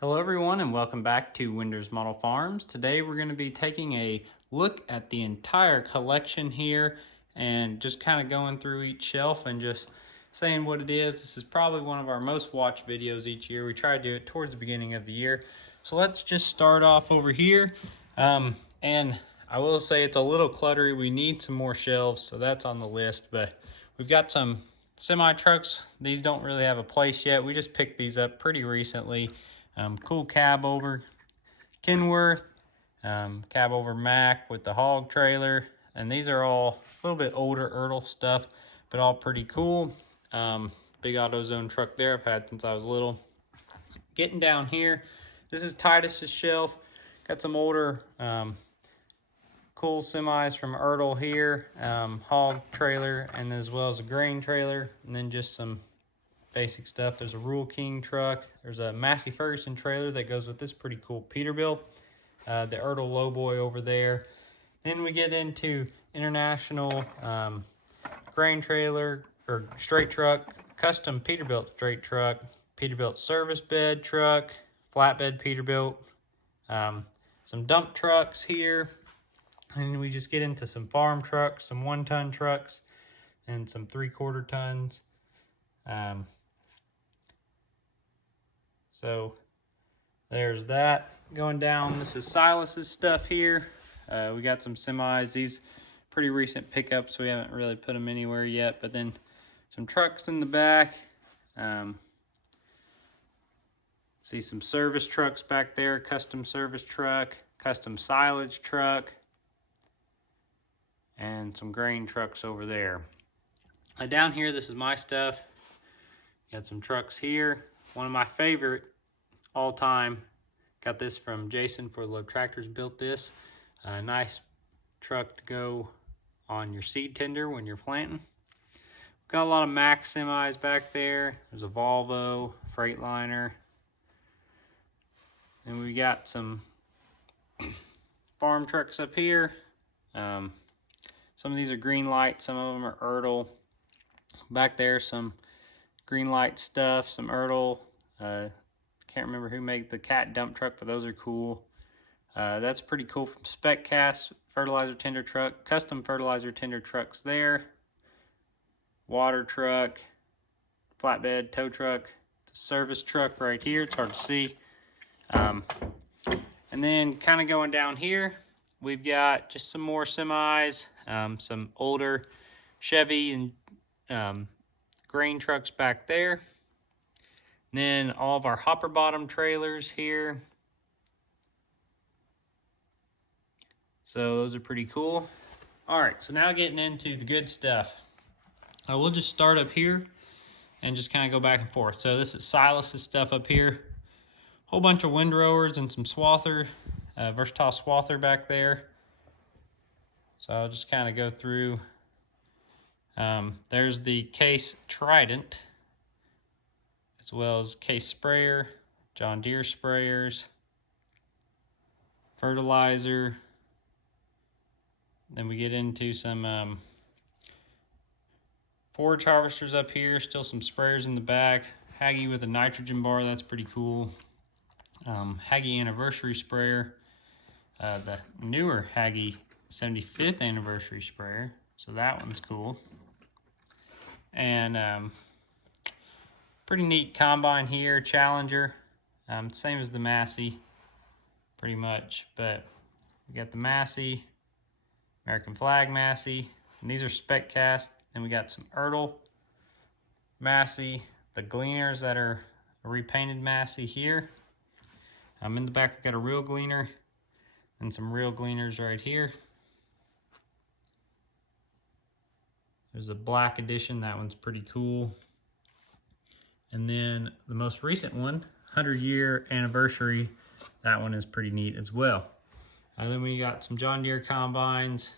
Hello everyone and welcome back to Winders Model Farms. Today we're going to be taking a look at the entire collection here and just kind of going through each shelf and just saying what it is. This is probably one of our most watched videos each year. We try to do it towards the beginning of the year. So let's just start off over here. And I will say it's a little cluttery. We need some more shelves, so that's on the list. But we've got some semi trucks. These don't really have a place yet. We just picked these up pretty recently. Cool cab over Kenworth, cab over Mack with the hog trailer, and these are all a little bit older Ertl stuff, but all pretty cool. Big AutoZone truck there I've had since I was little. Getting down here, this is Titus's shelf. Got some older cool semis from Ertl here, hog trailer, and as well as a grain trailer, and then just some basic stuff. There's a Rule King truck. There's a Massey Ferguson trailer that goes with this pretty cool Peterbilt. The Ertl Lowboy over there. Then we get into international grain trailer or straight truck, custom Peterbilt straight truck, Peterbilt service bed truck, flatbed Peterbilt, some dump trucks here. And we just get into some farm trucks, some 1-ton trucks, and some 3/4 tons. So there's that going down. This is Silas's stuff here. We got some semis. These pretty recent pickups. We haven't really put them anywhere yet, but then some trucks in the back. See some service trucks back there, custom service truck, custom silage truck, and some grain trucks over there. Down here, this is my stuff. Got some trucks here. One of my favorite all time. Got this from Jason for Love Tractors, built this. A nice truck to go on your seed tender when you're planting. Got a lot of Mack semis back there. There's a Volvo, Freightliner. And we got some farm trucks up here. Some of these are green light, some of them are Ertl. Back there, some green light stuff, some Ertl. Can't remember who made the cat dump truck, but those are cool. That's pretty cool from Spec Cast fertilizer tender truck, custom fertilizer tender trucks there. Water truck, flatbed tow truck, the service truck right here. It's hard to see. And then kind of going down here, we've got just some more semis, some older Chevy and grain trucks back there. And then all of our hopper bottom trailers here. So those are pretty cool. All right, so now getting into the good stuff. I will just start up here and just kind of go back and forth. So this is Silas's stuff up here. Whole bunch of windrowers and some swather, versatile swather back there. So I'll just kind of go through. There's the Case Trident, as well as Case sprayer, John Deere sprayers, fertilizer. Then we get into some forage harvesters up here, still some sprayers in the back. Hagie with a nitrogen bar, that's pretty cool. Hagie anniversary sprayer, the newer Hagie 75th anniversary sprayer, so that one's cool. And pretty neat combine here, Challenger, same as the Massey, pretty much, but we got the Massey, American flag Massey, and these are Spec Cast. And we got some Ertl Massey, the Gleaners that are a repainted Massey here. In the back we got a real Gleaner and some real Gleaners right here. There's a black edition, that one's pretty cool. And then the most recent one, 100-year anniversary, that one is pretty neat as well. And then we got some John Deere combines,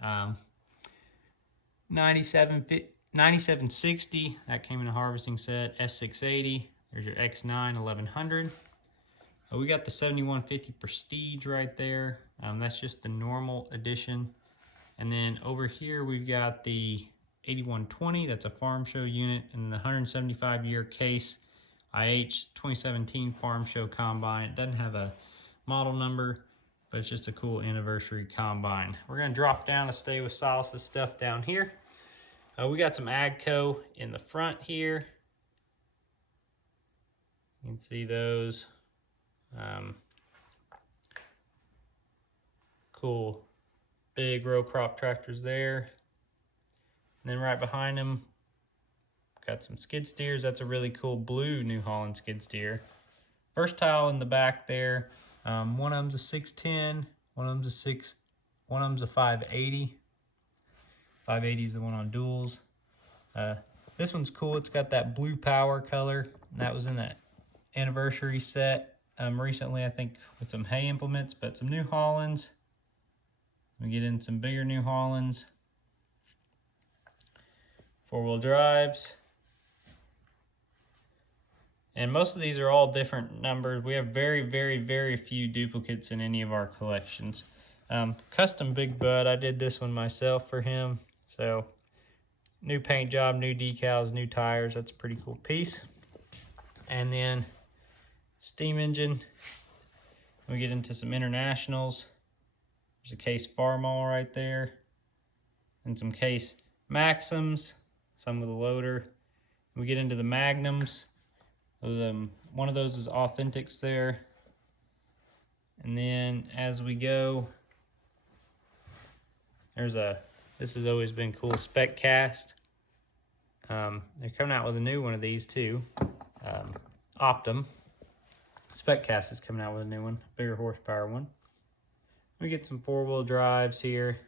9760, that came in a harvesting set, S680, there's your X9 1100. We got the 7150 Prestige right there, that's just the normal edition. And then over here we've got the 8120, that's a farm show unit, and the 175-year Case IH 2017 Farm Show Combine. It doesn't have a model number, but it's just a cool anniversary combine. We're gonna drop down to stay with Silas's stuff down here. We got some AGCO in the front here. You can see those. Cool big row crop tractors there. And then right behind them, got some skid steers. That's a really cool blue New Holland skid steer. Versatile in the back there. One of them's a 610, one of them's a 580. 580 is the one on duals. This one's cool. It's got that blue power color. That was in that anniversary set recently, I think, with some hay implements, but some New Hollands. We get in some bigger New Hollands. 4-wheel drives. And most of these are all different numbers. We have very, very, very few duplicates in any of our collections. Custom Big Bud, I did this one myself for him. So, new paint job, new decals, new tires. That's a pretty cool piece. And then, steam engine. We get into some internationals. There's a Case Farmall right there. And some Case Maxims, some with a loader. We get into the Magnums. One of those is Authentics there. And then as we go, this has always been cool, Spec Cast. They're coming out with a new one of these too. Optum. Spec Cast is coming out with a new one, bigger horsepower one. We get some 4-wheel drives here.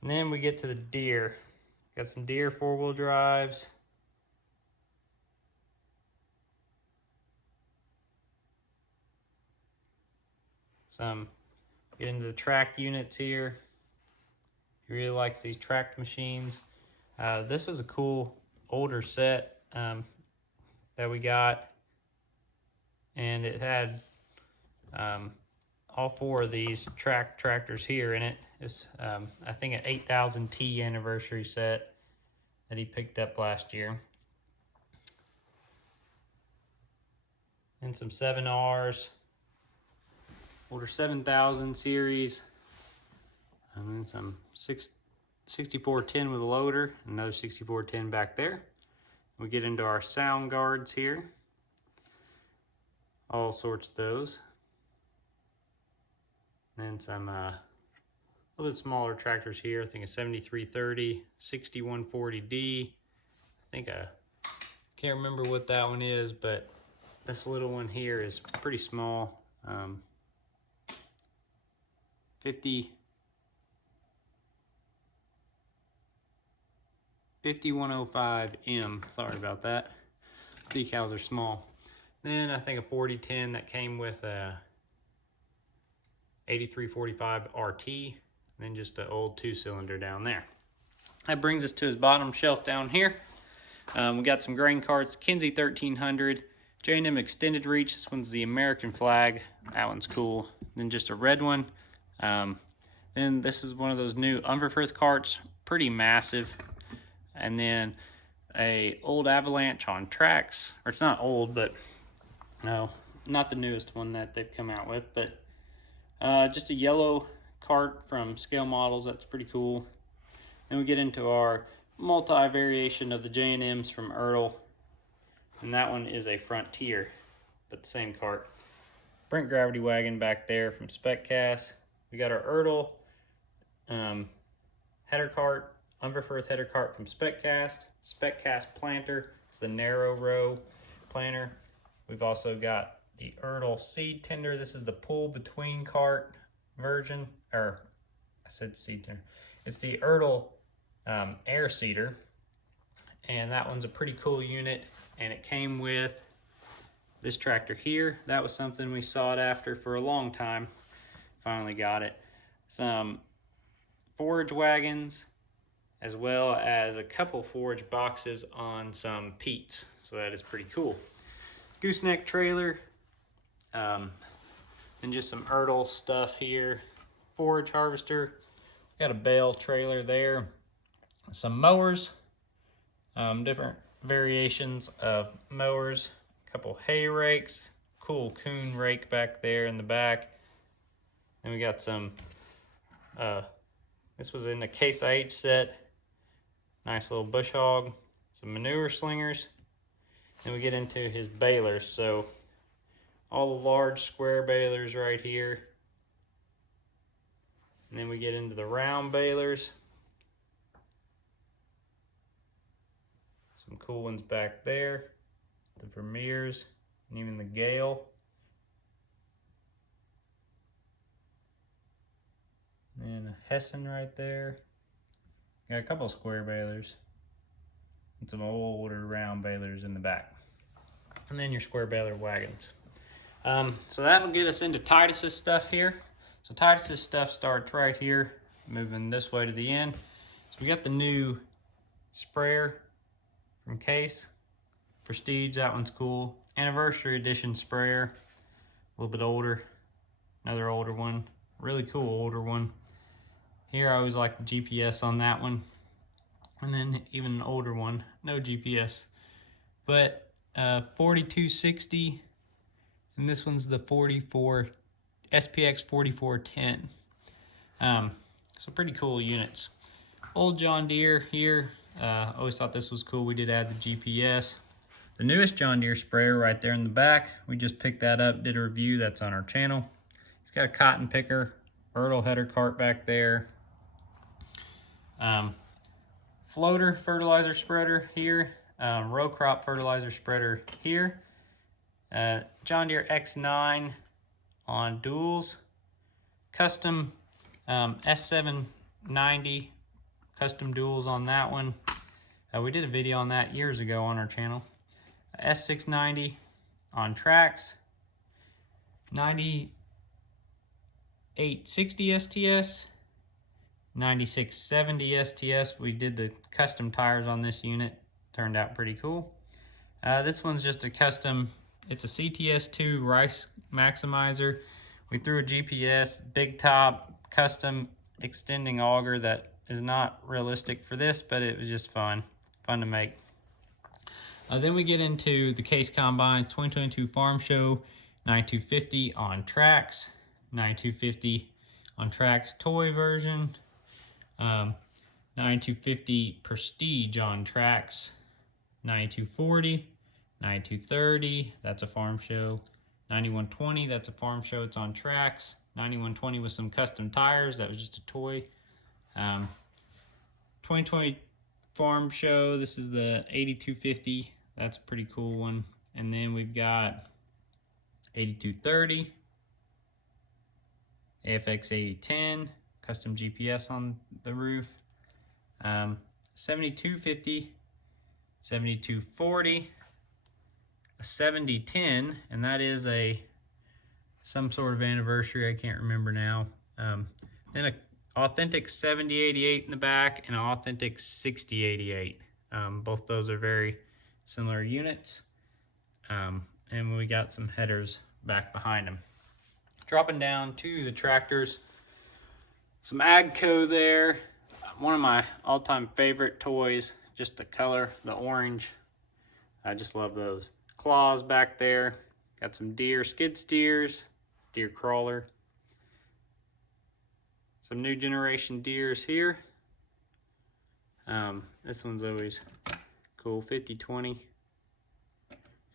And then we get to the Deere. Got some Deere 4-wheel drives. Get into the track units here. He really likes these tracked machines. This was a cool older set that we got, and it had all 4 of these tractors here in it. It's I think an 8000T anniversary set that he picked up last year. And some 7Rs, older 7000 series, and then some 6410 with a loader, another 6410 back there. We get into our sound guards here, all sorts of those. And some a little bit smaller tractors here. I think a 7330, 6140D. I think I can't remember what that one is, but this little one here is pretty small. 5105M. Sorry about that. Decals are small. Then I think a 4010 that came with a 8345 RT, and then just an old 2-cylinder down there. That brings us to his bottom shelf down here. We got some grain carts, Kinsey 1300, J&M extended reach. This one's the American flag. That one's cool. Then just a red one. Then this is one of those new Umberfirth carts, pretty massive. And then a old Avalanche on tracks, or it's not old, but no, not the newest one that they've come out with, but just a yellow cart from Scale Models. That's pretty cool. Then we get into our multi-variation of the J&Ms from Ertl, and that one is a Frontier, but the same cart. Brent Gravity Wagon back there from Spec Cast. We got our Ertl header cart, Umberfirth header cart from Spec Cast planter. It's the narrow row planter. We've also got the Ertl seed tender. This is the pull between cart version, or I said seed tender. It's the Ertl air seeder, and that one's a pretty cool unit, and it came with this tractor here. That was something we sought after for a long time. Finally got it. Some forage wagons, as well as a couple forage boxes on some peats. So that is pretty cool. Gooseneck trailer, and just some Ertl stuff here. Forage harvester, got a bale trailer there. Some mowers, different variations of mowers, a couple hay rakes, cool coon rake back there in the back. And we got some, this was in the Case IH set, nice little bush hog, some manure slingers. And we get into his balers. So all the large square balers right here. And then we get into the round balers. Some cool ones back there. The Vermeers and even the Gale. And a Hessen right there. Got a couple square balers. And some older round balers in the back. And then your square baler wagons. So that'll get us into Titus's stuff here. So Titus's stuff starts right here, moving this way to the end. So we got the new sprayer from Case. Prestige, that one's cool. Anniversary edition sprayer, a little bit older. Another older one, really cool older one. Here I always like the GPS on that one. And then even an older one, no GPS. But 4260, and this one's the SPX 4410. So pretty cool units. Old John Deere here. Always thought this was cool. We did add the GPS. The newest John Deere sprayer right there in the back. We just picked that up, did a review. That's on our channel. It's got a cotton picker, Ertl header cart back there. Floater fertilizer spreader here. Row crop fertilizer spreader here. John Deere X9 on duals. Custom S790 custom duals on that one. We did a video on that years ago on our channel. S690 on tracks. 9860 STS. 9670 STS. We did the custom tires on this unit. Turned out pretty cool. This one's just a custom, it's a CTS2 rice maximizer. We threw a GPS, big top, custom extending auger that is not realistic for this, but it was just fun to make. Then we get into the Case Combine 2022 Farm Show 9250 on tracks, 9250 on tracks toy version, 9250 Prestige on tracks, 9240, 9230, that's a farm show, 9120, that's a farm show, it's on tracks, 9120 with some custom tires, that was just a toy. 2020 farm show, this is the 8250, that's a pretty cool one. And then we've got 8230, AFX 8010, custom GPS on the roof, 7250, 7240, a 7010, and that is some sort of anniversary, I can't remember now. Then a authentic 7088 in the back and an authentic 6088. Both those are very similar units. And we got some headers back behind them. Dropping down to the tractors, some Agco there. One of my all-time favorite toys, just the color, the orange. I just love those. Claws back there. Got some Deere skid steers, Deere crawler. Some new generation Deeres here. This one's always cool, 5020.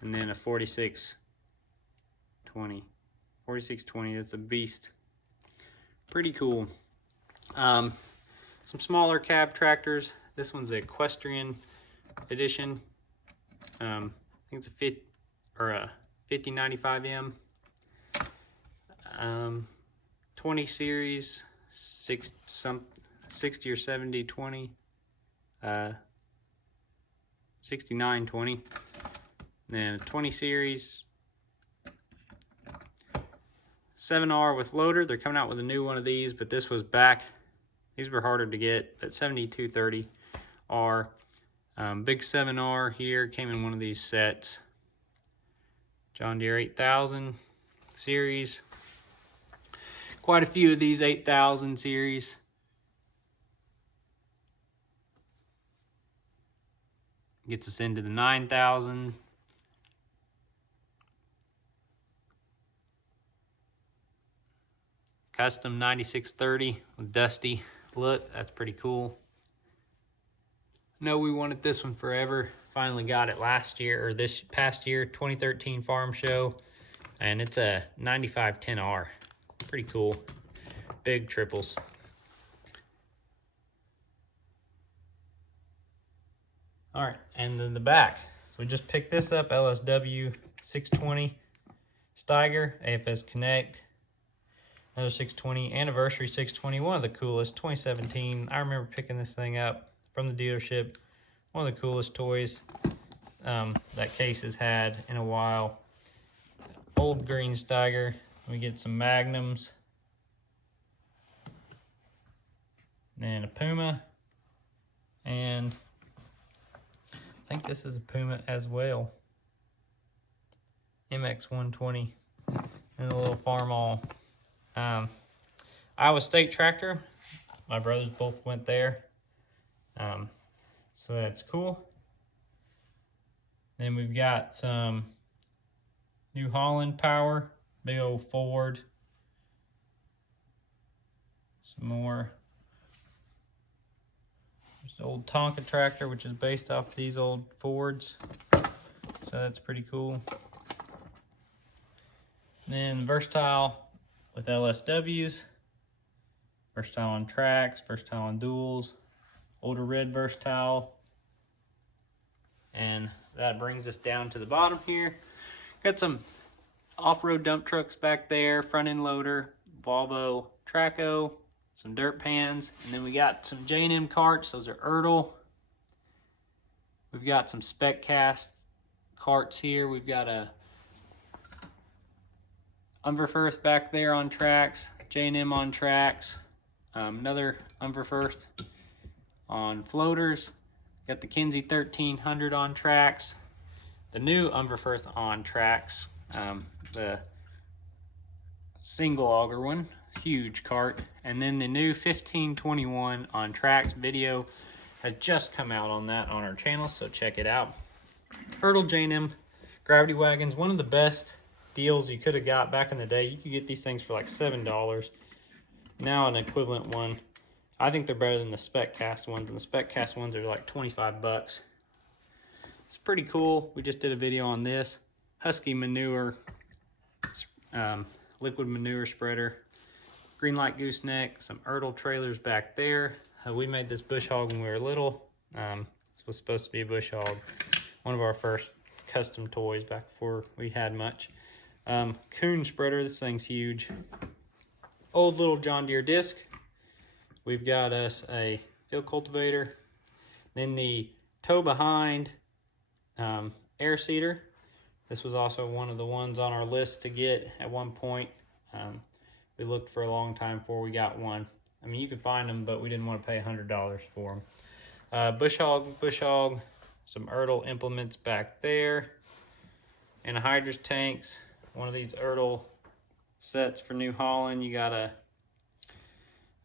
And then a 4620. 4620, that's a beast. Pretty cool. Some smaller cab tractors. This one's a equestrian edition. I think it's a 5095M. 20 series, 60 or 70 20. 6920. Then a 20 series 7R with loader. They're coming out with a new one of these, but this was back. These were harder to get, but 7230R. Big 7R here, came in one of these sets. John Deere 8000 series. Quite a few of these 8000 series. Gets us into the 9,000. Custom 9630 with dusty look. That's pretty cool. No, we wanted this one forever. Finally got it last year, or this past year, 2013 farm show. And it's a 9510R. Pretty cool. Big triples. All right, and then the back. So we just picked this up, LSW 620 Steiger, AFS Connect. Another 620, Anniversary 620, one of the coolest, 2017. I remember picking this thing up from the dealership. One of the coolest toys that Case has had in a while. Old green Steiger. We get some Magnums. And a Puma. And I think this is a Puma as well. MX 120. And a little Farmall. Iowa State tractor. My brothers both went there. So that's cool. Then we've got some New Holland power, big old Ford. Some more. There's the old Tonka tractor, which is based off these old Fords. So that's pretty cool. Then Versatile with LSWs. Versatile on tracks, Versatile on duals. Older red Versatile. And that brings us down to the bottom here. Got some off-road dump trucks back there, front end loader, Volvo Traco, some dirt pans, and then we got some J&M carts. Those are Ertl. We've got some spec cast carts here. We've got a Umverfirth back there on tracks, J&M on tracks, another Umverfirth on floaters. Got the Kinsey 1300 on tracks, the new Umverfirth on tracks, the single auger one, huge cart, and then the new 1521 on tracks. Video has just come out on that on our channel, so check it out. Ertl J&M gravity wagons, one of the best deals you could have got back in the day. You could get these things for like $7. Now an equivalent one, I think they're better than the spec cast ones, and the spec cast ones are like 25 bucks. It's pretty cool. We just did a video on this. Husky manure, liquid manure spreader, green light gooseneck, some Ertl trailers back there. We made this bush hog when we were little. This was supposed to be a bush hog. One of our first custom toys back before we had much. Coon spreader, this thing's huge. Old little John Deere disc. We've got us a field cultivator. Then the tow behind air seeder. This was also one of the ones on our list to get at one point. We looked for a long time before we got one. I mean, you could find them, but we didn't want to pay $100 for them. Bush hog, some Ertl implements back there. Anhydrous tanks. One of these Ertl sets for New Holland. You got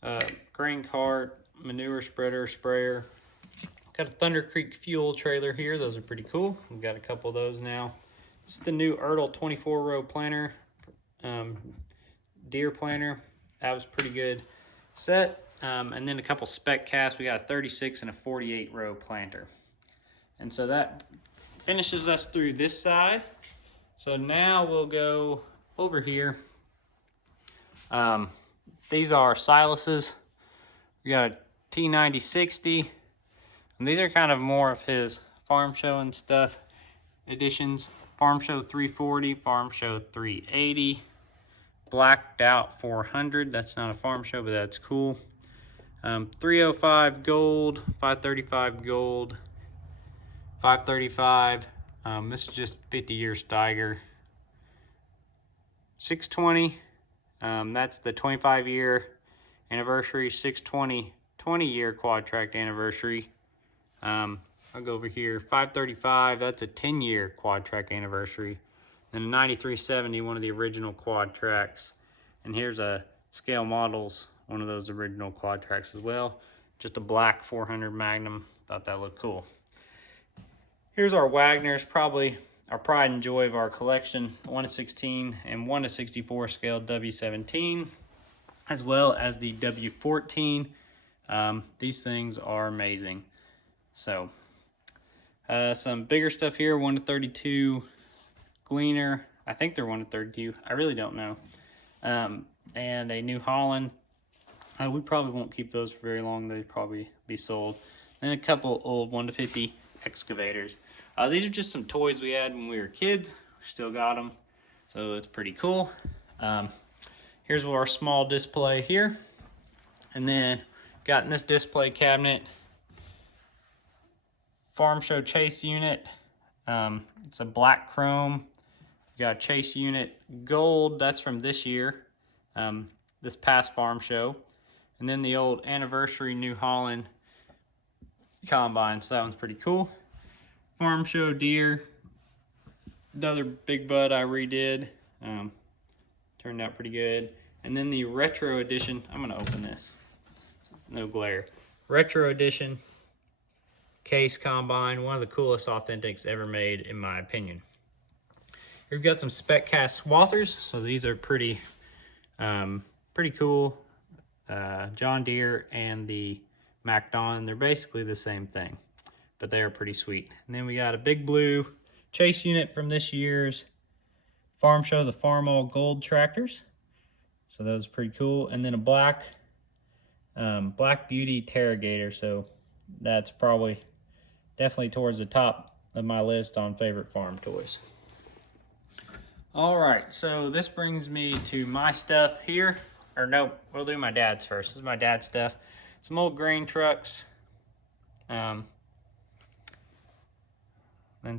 a grain cart, manure spreader, sprayer. Got a Thunder Creek fuel trailer here. Those are pretty cool. We've got a couple of those now. It's the new Ertl 24-row planter, Deere planter. That was pretty good set. And then a couple spec casts. We got a 36 and a 48-row planter. And so that finishes us through this side. So now we'll go over here. These are Silas's. We got a T9060. And these are kind of more of his farm show and stuff editions. Farm Show 340, Farm Show 380, Blacked Out 400. That's not a farm show, but that's cool. 305 gold, 535 gold, 535. This is just 50-year Steiger. 620. That's the 25-year anniversary. 620, 20-year quad track anniversary. I'll go over here. 535, that's a 10-year quad track anniversary. Then a 9370, one of the original quad tracks. And here's a scale models, one of those original quad tracks as well. Just a black 400 Magnum. Thought that looked cool. Here's our Wagners, probably our pride and joy of our collection, 1/16 and 1/64 scale W17, as well as the W14. These things are amazing. So, some bigger stuff here, 1/32 Gleaner. I think they're 1/32. I really don't know. And a New Holland. We probably won't keep those for very long. They'd probably be sold. Then a couple old 1/50 excavators. These are just some toys we had when we were kids. We still got them, so it's pretty cool. Here's our small display here. And then got in this display cabinet, Farm Show Chase unit. It's a black chrome. You got a Chase unit gold. That's from this year, this past Farm Show. And then the old anniversary New Holland combine. So that one's pretty cool. Farm Show Deere. Another big bud I redid. Turned out pretty good. And then the retro edition. I'm gonna open this. No glare. Retro edition Case combine. One of the coolest authentics ever made, in my opinion. Here we've got some spec cast swathers. So these are pretty cool. John Deere and the MacDon, they're basically the same thing, but they are pretty sweet. And then we got a big blue Chase unit from this year's Farm Show, the Farm All Gold tractors. So that was pretty cool. And then a black Beauty Terragator. So that's definitely towards the top of my list on favorite farm toys. All right, so this brings me to my stuff here. Or no, we'll do my dad's first. This is my dad's stuff. Some old grain trucks. Then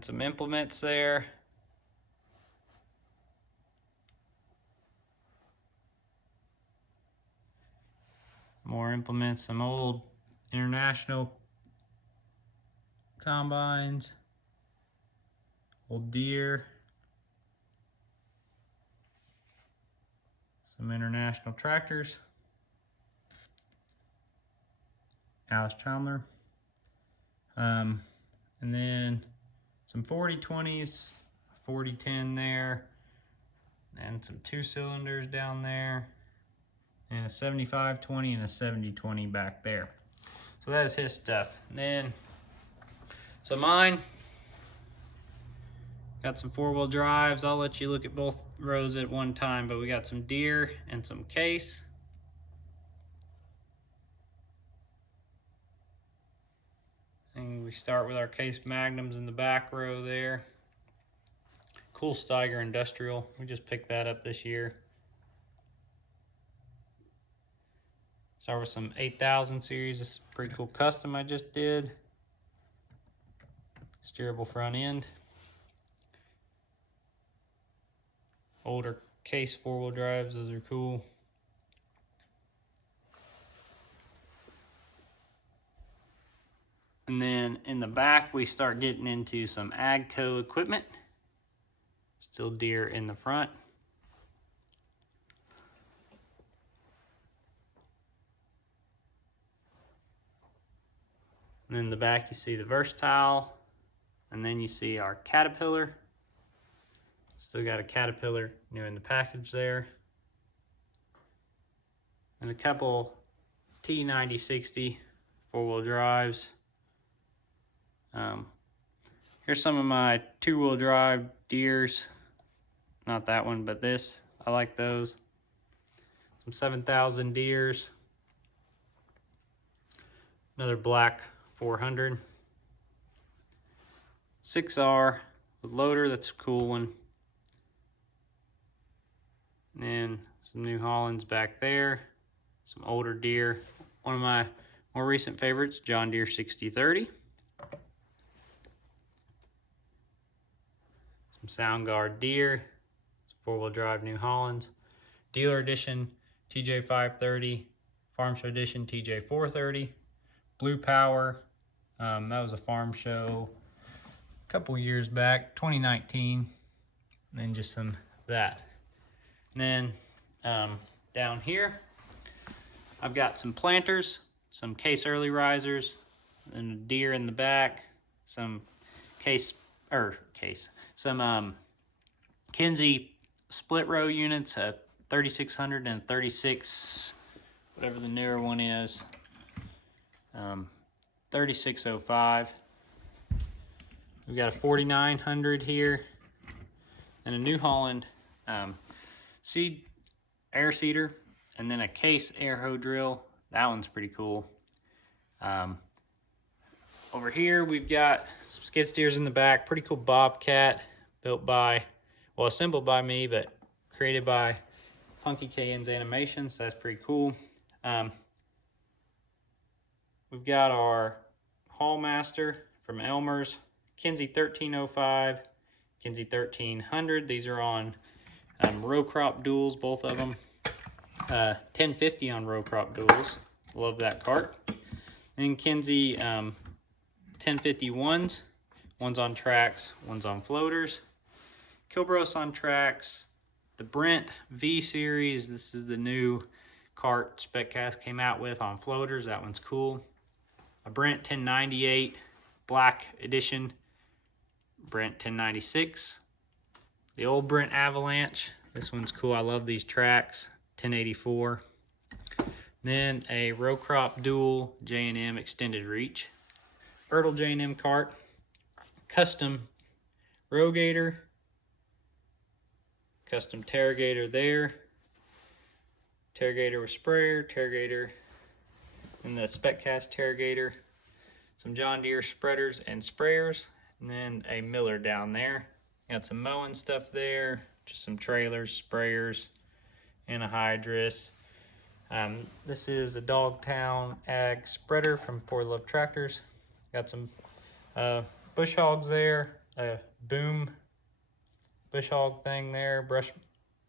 some implements there. More implements, some old International combines. Old Deere. Some International tractors. Alice Chandler. And then some 4020s, 4010 there, and some 2-cylinders down there, and a 7520 and a 7020 back there. So that is his stuff. And then, so mine, got some 4-wheel drives. I'll let you look at both rows at one time, but we got some Deere and some Case. And we start with our Case Magnums in the back row there. Cool Steiger Industrial. We just picked that up this year. Start with some 8000 series. This is a pretty cool custom I just did. Steerable front end. Older Case 4-wheel drives, those are cool. And then in the back, we start getting into some AGCO equipment. Still Deere in the front. And then in the back, you see the Versatile. And then you see our Caterpillar. Still got a Caterpillar new in the package there. And a couple T9060 4-wheel drives. Here's some of my 2-wheel drive Deeres. Not that one, but this. I like those. Some 7000 Deeres. Another black 400. 6R with loader, that's a cool one. And then some New Hollands back there. Some older Deere. One of my more recent favorites, John Deere 6030. Some Soundguard Deere, 4-wheel drive New Hollands, Dealer Edition TJ 530, Farm Show Edition TJ 430, Blue Power, that was a Farm Show a couple years back, 2019, and then just some of that. And then down here, I've got some planters, some Case early risers, and a Deere in the back, some some Kinsey split row units, 3600 and 36, whatever the newer one is, 3605. We've got a 4900 here, and a New Holland air seeder, and then a Case air hoe drill. That one's pretty cool. Over here we've got some skid steers in the back. Pretty cool Bobcat, built by, well, assembled by me, but created by Punky KN's Animations. So that's pretty cool. We've got our Hallmaster from Elmer's, Kinsey 1305, Kinsey 1300. These are on row crop duals, both of them. 1050 on row crop duals. Love that cart. Then Kinsey 1051s. One's on tracks, one's on floaters. Kilbros on tracks. The Brent V series. This is the new cart SpecCast came out with on floaters. That one's cool. A Brent 1098 black edition. Brent 1096. The old Brent Avalanche. This one's cool. I love these tracks. 1084. Then a row crop dual J&M extended reach. Ertl J&M cart. Custom rogator. Custom Terragator there. Terragator with sprayer. Terragator and the SpecCast Terragator. Some John Deere spreaders and sprayers. And then a Miller down there. Got some mowing stuff there. Just some trailers, sprayers, and a Hydrus. This is a Dogtown Ag spreader from For Love Tractors. Got some bush hogs there, a boom bush hog thing there, brush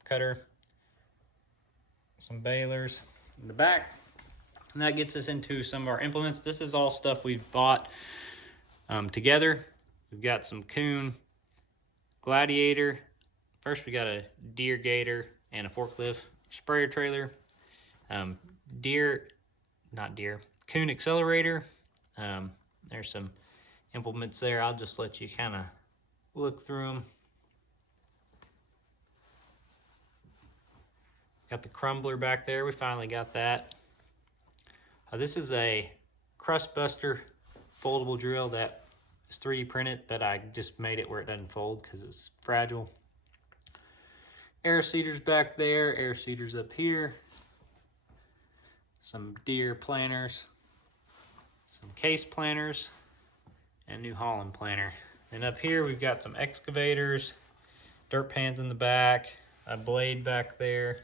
cutter, some balers in the back. And that gets us into some of our implements. This is all stuff we've bought together. We've got some Kuhn Gladiator. First we got a Deere Gator and a forklift sprayer trailer. Kuhn accelerator. There's some implements there. I'll just let you kind of look through them. Got the crumbler back there. We finally got that. This is a crust buster foldable drill that is 3D printed, but I just made it where it doesn't fold because it's fragile. Air seeders back there, air seeders up here. Some Deere planters, some Case planters, and New Holland planter. And up here we've got some excavators, dirt pans in the back, a blade back there.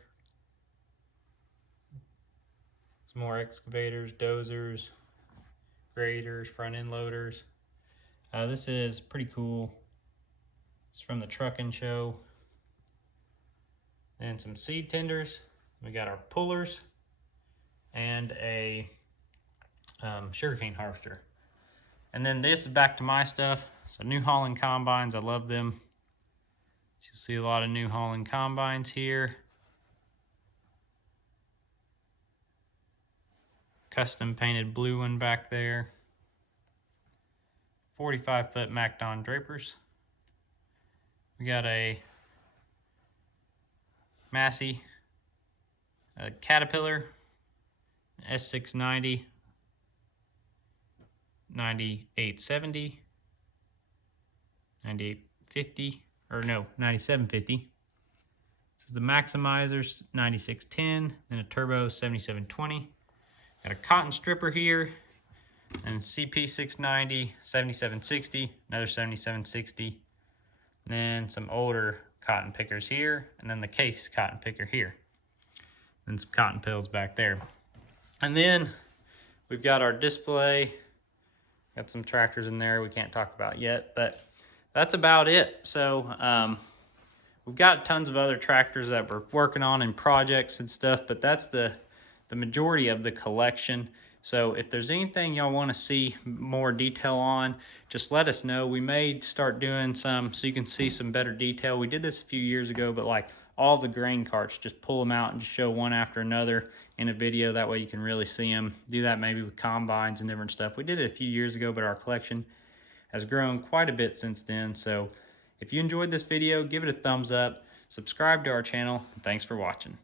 Some more excavators, dozers, graders, front end loaders. This is pretty cool. It's from the trucking show. And some seed tenders. We got our pullers and a sugarcane harvester. And then this is back to my stuff. So New Holland combines, I love them. So you'll see a lot of New Holland combines here. Custom painted blue one back there. 45-foot MacDon drapers. We got a Massey, a Caterpillar, S690, 9870, 9850, or no, 9750. This is the Maximizers 9610, then a Turbo 7720. Got a cotton stripper here, and CP690, 7760, another 7760. Then some older cotton pickers here, and then the Case cotton picker here. And some cotton pills back there. And then we've got our display. Got some tractors in there we can't talk about yet, but that's about it. So we've got tons of other tractors that we're working on in projects and stuff, but that's the majority of the collection. So if there's anything y'all want to see more detail on, just let us know. We may start doing some so you can see some better detail. We did this a few years ago, but like all the grain carts, just pull them out and just show one after another in a video. That way you can really see them. Do that maybe with combines and different stuff. We did it a few years ago, but our collection has grown quite a bit since then. So if you enjoyed this video, give it a thumbs up, subscribe to our channel, and thanks for watching.